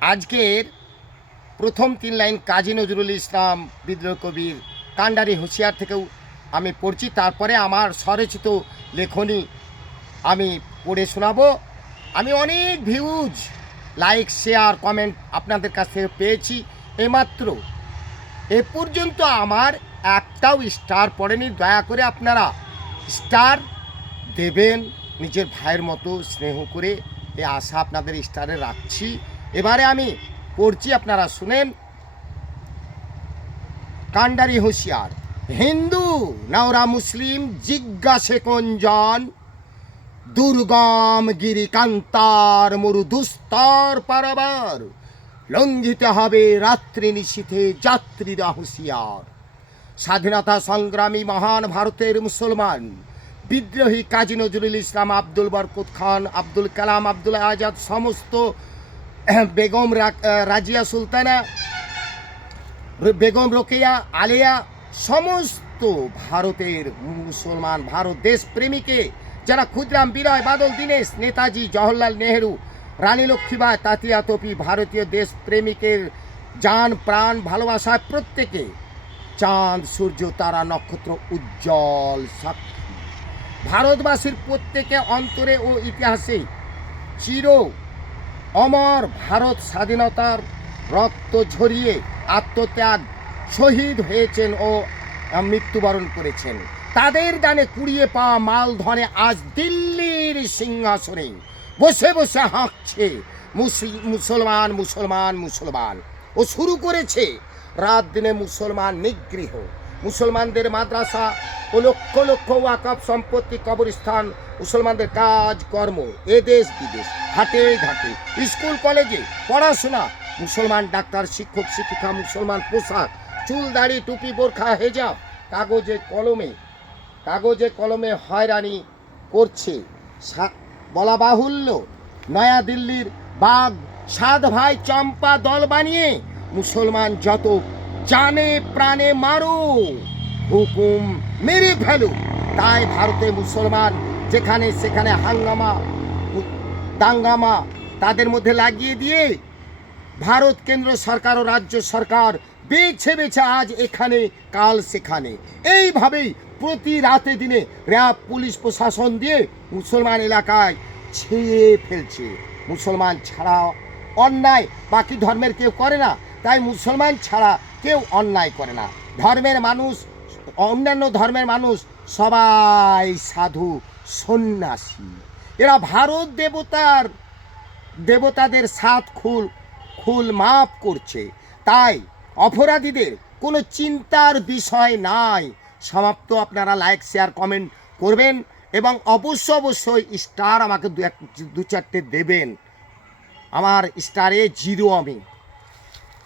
আজকের প্রথম 3 লাইন কাজী নজরুল ইসলাম বিদ্রোহ কবির কান্ডারি হুঁশিয়ার থেকেও আমি পড়ছি, তারপরে আমার স্বরচিত লেখনী আমি পড়ে শোনাবো। আমি অনেক ভিউজ, লাইক, শেয়ার, কমেন্ট আপনাদের কাছ থেকে পেয়েছি। এইমাত্র এ পর্যন্ত আমার একটাও স্টার পড়েনি। দয়া করে আপনারা স্টার দেবেন নিজের ভাইয়ের মতো স্নেহ করে, এ আশা আপনাদের স্টারে রাখছি। এবারে আমি পড়ছি, আপনারা শুনেন। কান্ডারি হুঁশিয়ার। হিন্দু নাওরা মুসলিম জিজ্ঞাসে কোনজন, দুর্গম গিরি কান্তার মরু দুস্তর পারাবার, লঙ্ঘিতে হবে রাত্রি নিশীথে যাত্রীরা হুঁশিয়ার। স্বাধীনতা সংগ্রামী মহান ভারতের মুসলমান বিদ্রোহী কাজী নজরুল ইসলাম, আব্দুল বরকত খান, আব্দুল কালাম, আব্দুল আজাদ, সমস্ত বেগম রাজিয়া সুলতানা, বেগম রোকেয়া, আলিয়া, সমস্ত ভারতের মুসলমান ভারত দেশ প্রেমীকে যারা ক্ষুদিরাম, বিনয়, বাদল, দীনেশ, নেতাজি, জওহরলাল নেহেরু, রানী লক্ষ্মীবাঈ, তাতিয়া তোপি, ভারতীয় দেশ প্রেমিকের জান প্রাণ ভালোবাসায় প্রত্যেকে চাঁদ, সূর্য, তারা, নক্ষত্র উজ্জ্বল সাক্ষী। ভারতবাসীর প্রত্যেকে অন্তরে ও ইতিহাসে চির অমর ভারত স্বাধীনতার রক্ত ঝরিয়ে আত্মত্যাগ শহীদ হয়েছেন ও মৃত্যুবরণ করেছেন। তাদের দানে কুড়িয়ে পাওয়া মালধনে আজ দিল্লির সিংহাসনে বসে বসে হাঁকছে মুসলমান মুসলমান মুসলমান। ও শুরু করেছে রাত দিনে মুসলমান নিগৃহ। মুসলমানদের মাদ্রাসা ও লক্ষ লক্ষ ওয়াকফ সম্পত্তি, কবরস্থান, মুসলমানদের কাজ কর্ম, এদেশ বিদেশ, হাটে ঘাটে, স্কুল কলেজে পড়াশোনা, মুসলমান ডাক্তার, শিক্ষক, শিক্ষিকা, মুসলমান পোশাক, চুল, দাড়ি, টুপি, বোরখা, হেজাব, কাগজে কলমে হয়রানি করছে। বলা বাহুল্য, নয়া দিল্লির বাঘ 7 ভাই চম্পা দল বানিয়ে মুসলমান যত জানে প্রাণে মারো, হুকুম মেরে ফেলো। তাই ভারতে মুসলমান যেখানে সেখানে হাঙ্গামা দাঙ্গামা তাদের মধ্যে লাগিয়ে দিয়ে ভারত কেন্দ্র সরকার ও রাজ্য সরকার বেছে বেছে আজ এখানে কাল সেখানে এইভাবেই প্রতি রাতে দিনে র্যাব, পুলিশ প্রশাসন দিয়ে মুসলমান এলাকায় ছেয়ে ফেলছে। মুসলমান ছাড়া অন্যায় বাকি ধর্মের কেউ করে না, তাই মুসলমান ছাড়া কেউ অন্যায় করে না। ধর্মের মানুষ, অন্যান্য ধর্মের মানুষ সবাই সাধু সন্ন্যাসী। এরা ভারত দেবতাদের 7 খুল মাফ করছে, তাই অপরাধীদের কোনো চিন্তার বিষয় নাই। সমাপ্ত। আপনারা লাইক, শেয়ার, কমেন্ট করবেন এবং অবশ্যই স্টার আমাকে 2-4টে দেবেন। আমার স্টারে 0 আমি।